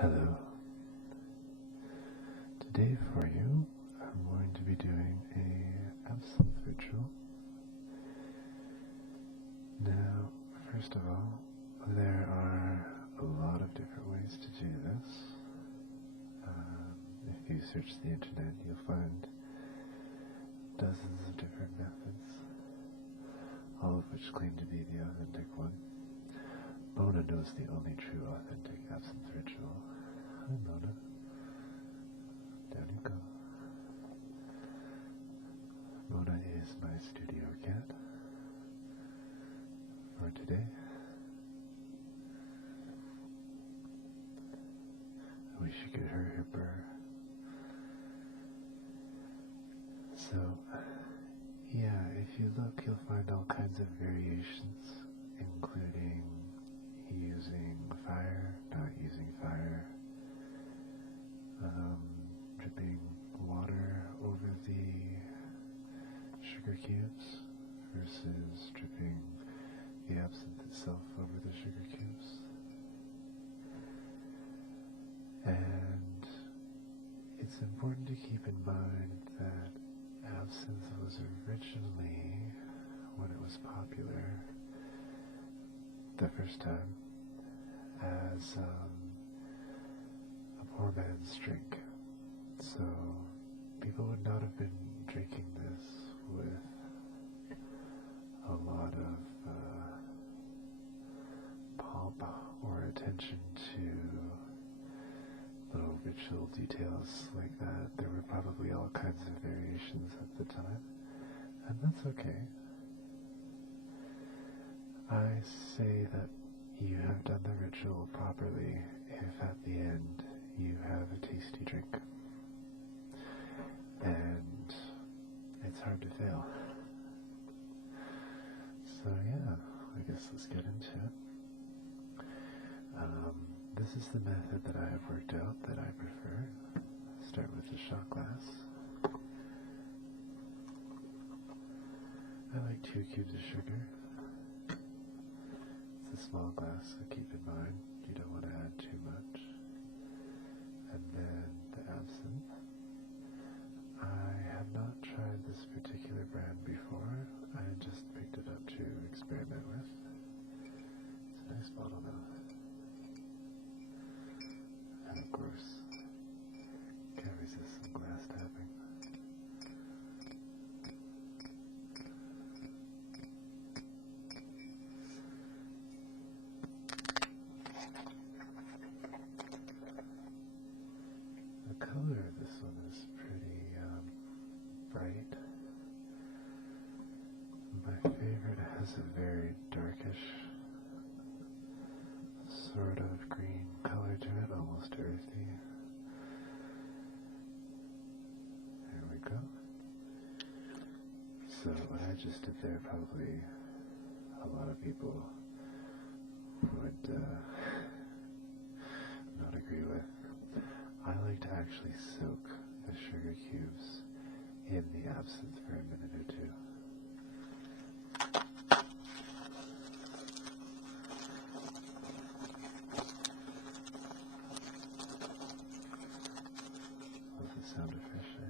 Hello. Today for you, I'm going to be doing a absinthe ritual. Now, first of all, there are a lot of different ways to do this. If you search the internet, you'll find dozens of different methods, all of which claim to be the authentic one. Mona knows the only true authentic absinthe ritual. Hi, Mona. Down you go. Mona is my studio cat for today. I wish you could hear her purr. So, yeah, if you look, you'll find all kinds of variations, including using fire, not using fire, dripping water over the sugar cubes versus dripping the absinthe itself over the sugar cubes. And it's important to keep in mind that absinthe was originally, when it was popular the first time, as a poor man's drink. So people would not have been drinking this with a lot of pomp or attention to little ritual details like that. There were probably all kinds of variations at the time, and that's okay. I say that you have done the ritual properly if at the end you have a tasty drink. And it's hard to fail. So yeah, I guess let's get into it. This is the method that I have worked out that I prefer. Start with the shot glass. I like 2 cubes of sugar. It's a small glass, so keep in mind you don't want to add too much. And then the absinthe. I have not tried this particular brand before. I just picked it up to experiment with. It's a nice bottle now. And of course, can't resist some glass tapping. The color of this one is pretty bright. My favorite has a very darkish sort of green color to it, almost earthy. There we go. So what I just did there, probably a lot of people would not agree with. I like to actually soak the sugar cubes in the absinthe for a minute or two. Love the sound of fresh ice.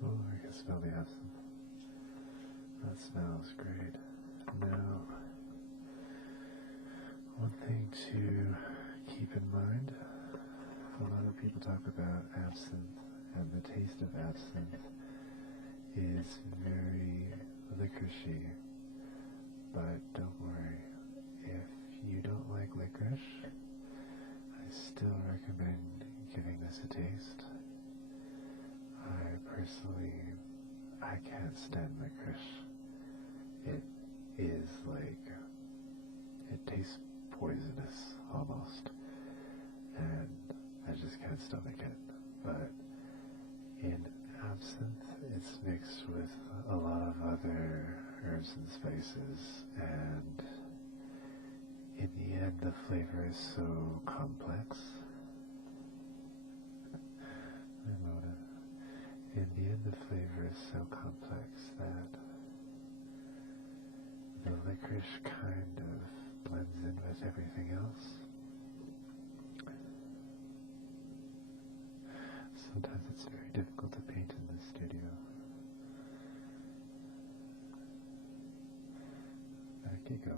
Oh, I can smell the absinthe. That smells great. Now, one thing to keep in mind, a lot of people talk about absinthe, and the taste of absinthe is very licoricey, but don't worry, if you don't like licorice, I still recommend giving this a taste. I can't stand licorice. It is like, it tastes poisonous almost, and can't stomach it. But in absinthe, it's mixed with a lot of other herbs and spices, and in the end, the flavor is so complex. In the end, the flavor is so complex that the licorice kind of blends in with everything else. Sometimes it's very difficult to paint in this studio. Back you go.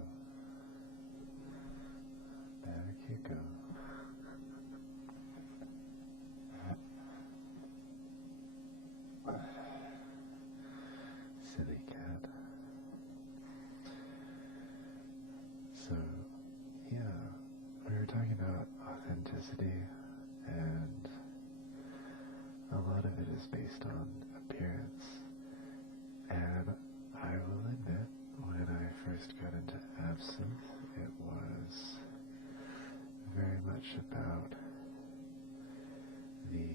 Back you go. Silly cat. So, yeah, we were talking about authenticity, and a lot of it is based on appearance. And I will admit, when I first got into absinthe, it was very much about the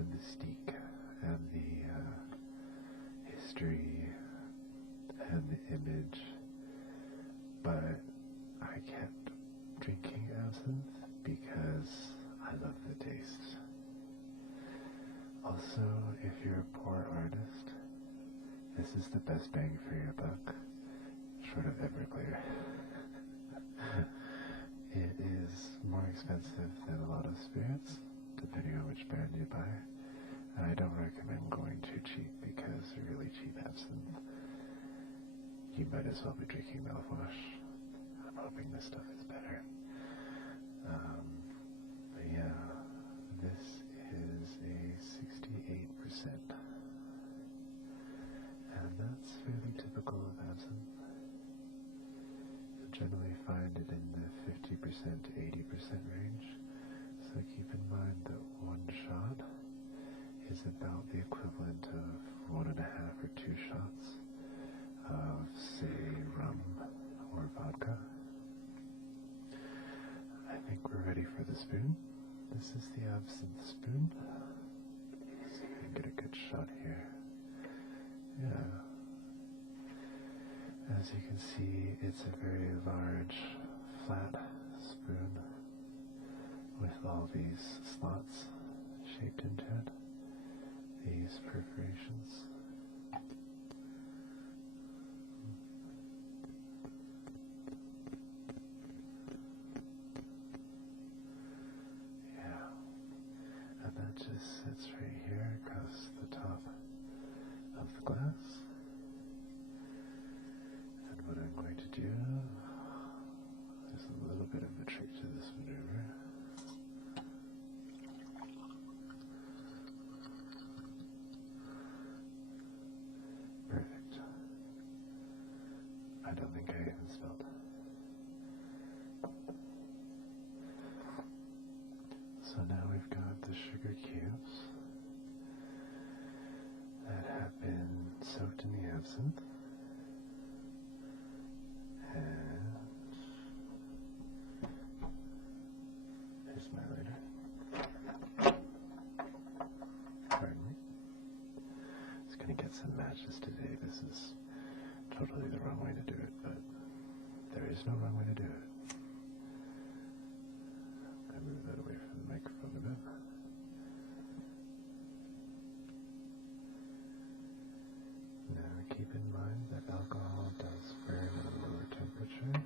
mystique and the history and the image, but I kept drinking absinthe because I love the taste. Also, if you're a poor artist, this is the best bang for your buck, short of Everclear. It is more expensive than a lot of spirits, depending on which brand you buy, and I don't recommend going too cheap, because a really cheap absinthe, you might as well be drinking mouthwash. I'm hoping this stuff is better. But yeah, this is a 68%, and that's fairly typical of absinthe. You'll generally find it in the 50% to 80% range, so keep in mind that one shot is about the equivalent of 1.5 or 2 shots of, say, rum or vodka. I think we're ready for the spoon. This is the absinthe spoon. See if we can get a good shot here. Yeah. As you can see, it's a very large, flat spoon with all these slots shaped into it, these perforations. Yeah, and that just sits right here across the top of the glass. And what I'm going to do, there's a little bit of a trick to this maneuver. Perfect. I don't think I even spelled. So now we've got the sugar cubes that have been soaked in the absinthe. And here's my lighter. Pardon me. It's going to get some matches today. This is totally the wrong way to do it, but there is no wrong way to do it. I move that away from the microphone a bit. Now keep in mind that alcohol does burn at a lower temperature,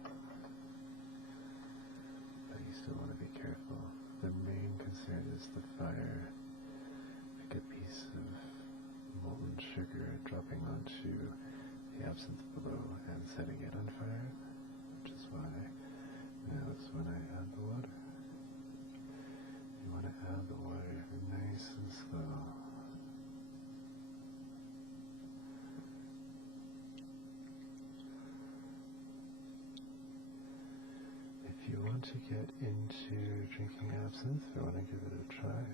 but you still want to be careful. The main concern is the fire. Like a piece of molten sugar dropping onto the absinthe below and setting it on fire, which is why now is when I add the water. You want to add the water nice and slow. If you want to get into drinking absinthe or want to give it a try,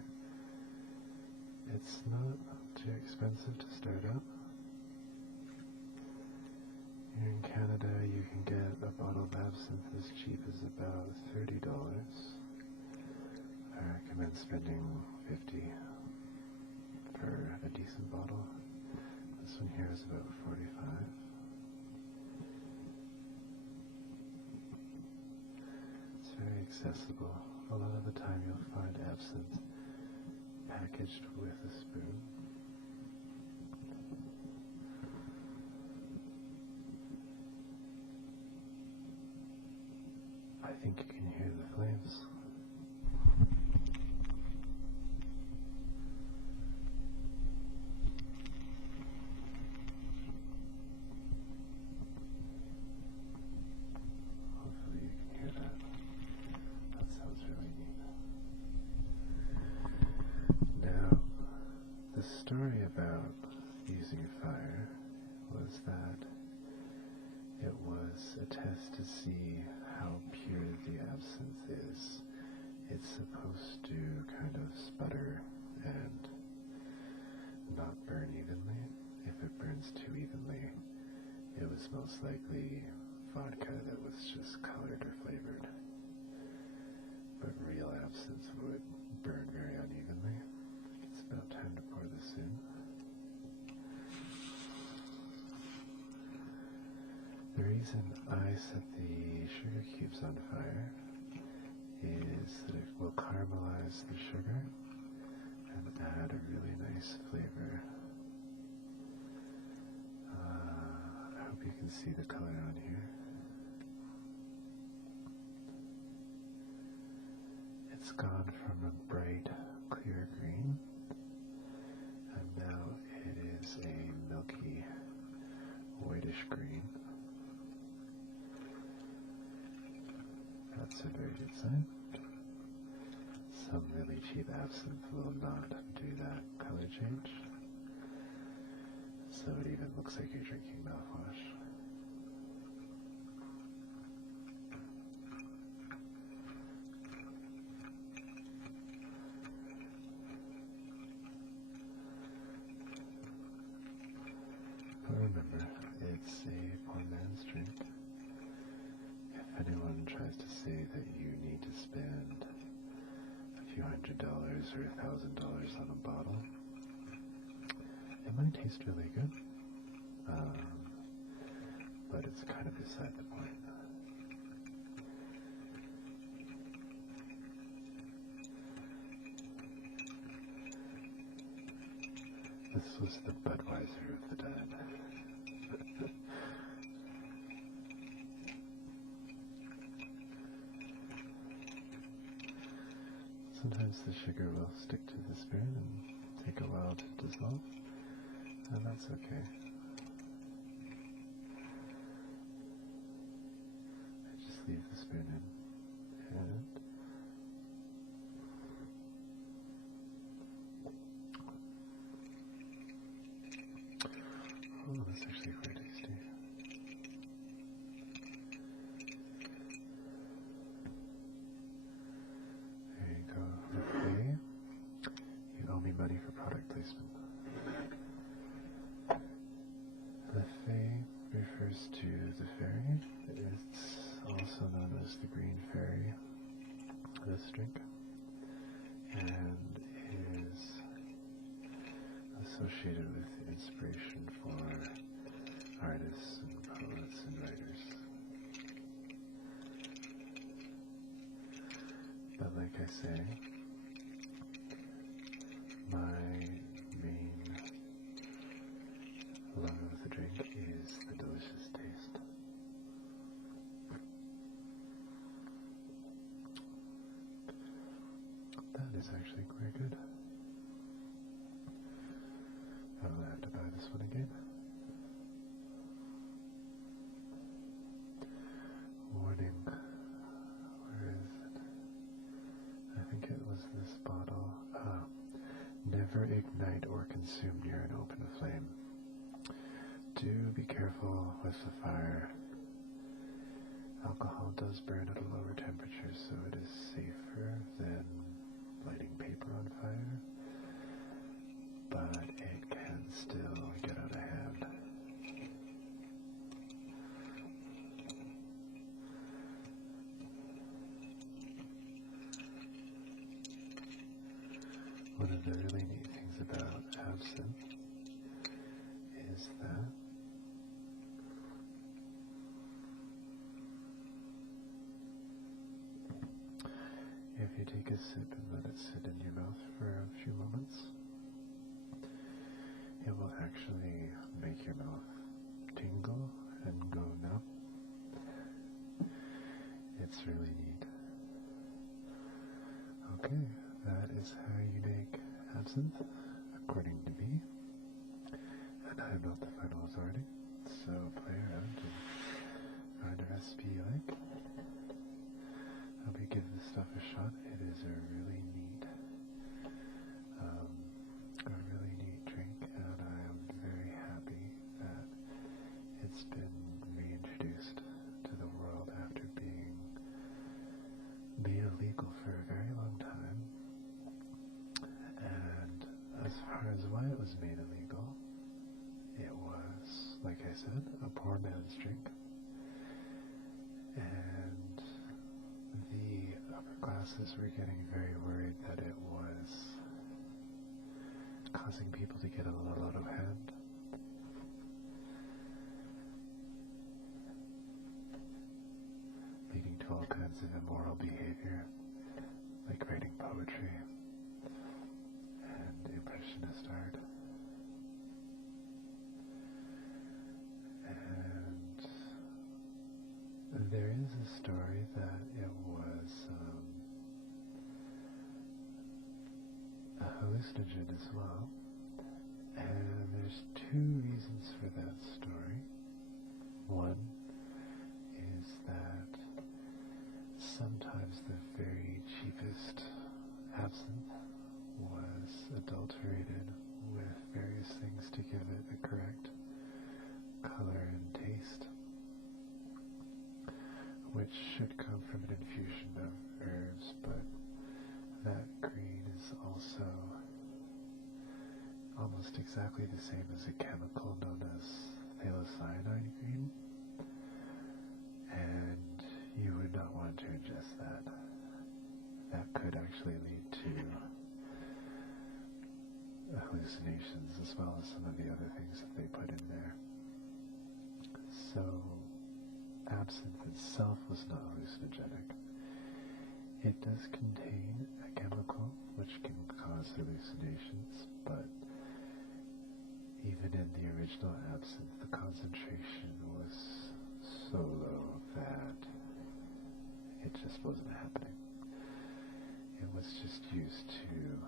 it's not too expensive to start up. Here in Canada, you can get a bottle of absinthe as cheap as about $30. I I recommend spending $50 for a decent bottle. This one here is about $45. It's very accessible. A lot of the time you'll find absinthe packaged with a spoon. I think you can hear the flames. Hopefully you can hear that. That sounds really neat. Now, the story about using fire was that it was a test to see how pure the absinthe is. It's supposed to kind of sputter and not burn evenly. If it burns too evenly, it was most likely vodka that was just colored or flavored. But real absinthe would burn very unevenly. It's about time to pour this in. The reason I set the sugar cubes on fire is that it will caramelize the sugar and add a really nice flavor. I hope you can see the color on here. It's gone from a bright, clear green, and now it is a milky, whitish green. That's a very good sign. Some really cheap absinthe will not do that color change, so it even looks like you're drinking mouthwash. But remember, it's a poor man's drink. If anyone tries to say that you need to spend a few $100 or $1,000 on a bottle, it might taste really good, but it's kind of beside the point. This was the Budweiser of the time. Sometimes the sugar will stick to the spoon and take a while to dissolve, and that's okay. I just leave the spoon in, and oh, that's actually quite tasty. Money for product placement. The Fae refers to the fairy. It's also known as the Green Fairy, this drink, and is associated with inspiration for artists and poets and writers. But like I say, my main love of the drink is the delicious taste. That is actually quite good. I will have to buy this one again. Warning. Where is it? I think it was this bottle. Never ignite or consume near an open flame. Do be careful with the fire. Alcohol does burn at a lower temperature, so it is safer than lighting paper on fire, but it can still get out of hand. One of the really neat things about absinthe is that if you take a sip and let it sit in your mouth for a few moments, it will actually make your mouth tingle and go numb. It's really neat. Okay, that is how you make absinthe, according to me. And I am not the final authority, so play around and find a recipe you like. I'll be giving this stuff a shot. It is a really neat drink, and I am very happy that it's been reintroduced to the world after being made illegal for a very long time. And as far as why it was made illegal, it was, like I said, a poor man's drink. And the upper classes were getting very worried that it was causing people to get a little out of hand. Leading to all kinds of immoral behavior, like writing poetry and impressionist art. And there is a story that it was a hallucinogen as well, and there's two reasons for that story. One is that sometimes the very cheapest absinthe was adulterated with various things to give it the correct color and taste, which should come from an infusion of herbs, but that green is also almost exactly the same as a chemical known as phthalocyanide green, and you would not want to ingest that. That could actually lead to hallucinations as well as some of the other things that they put in there. So absinthe itself was not hallucinogenic. It does contain a chemical which can cause hallucinations, but even in the original absinthe, the concentration was so low that it just wasn't happening. It was just used to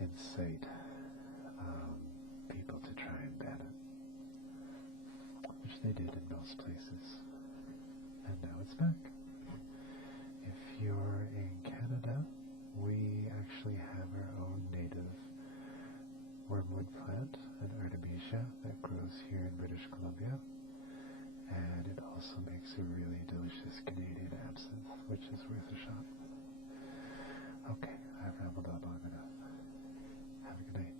incite people to try and ban it, which they did in most places, and now it's back. If you're in Canada, we actually have our own native wormwood plant, an Artemisia, that grows here in British Columbia, and it also makes a really delicious Canadian absinthe, which is worth a shot. Okay, I've rambled on long enough. Have a good night.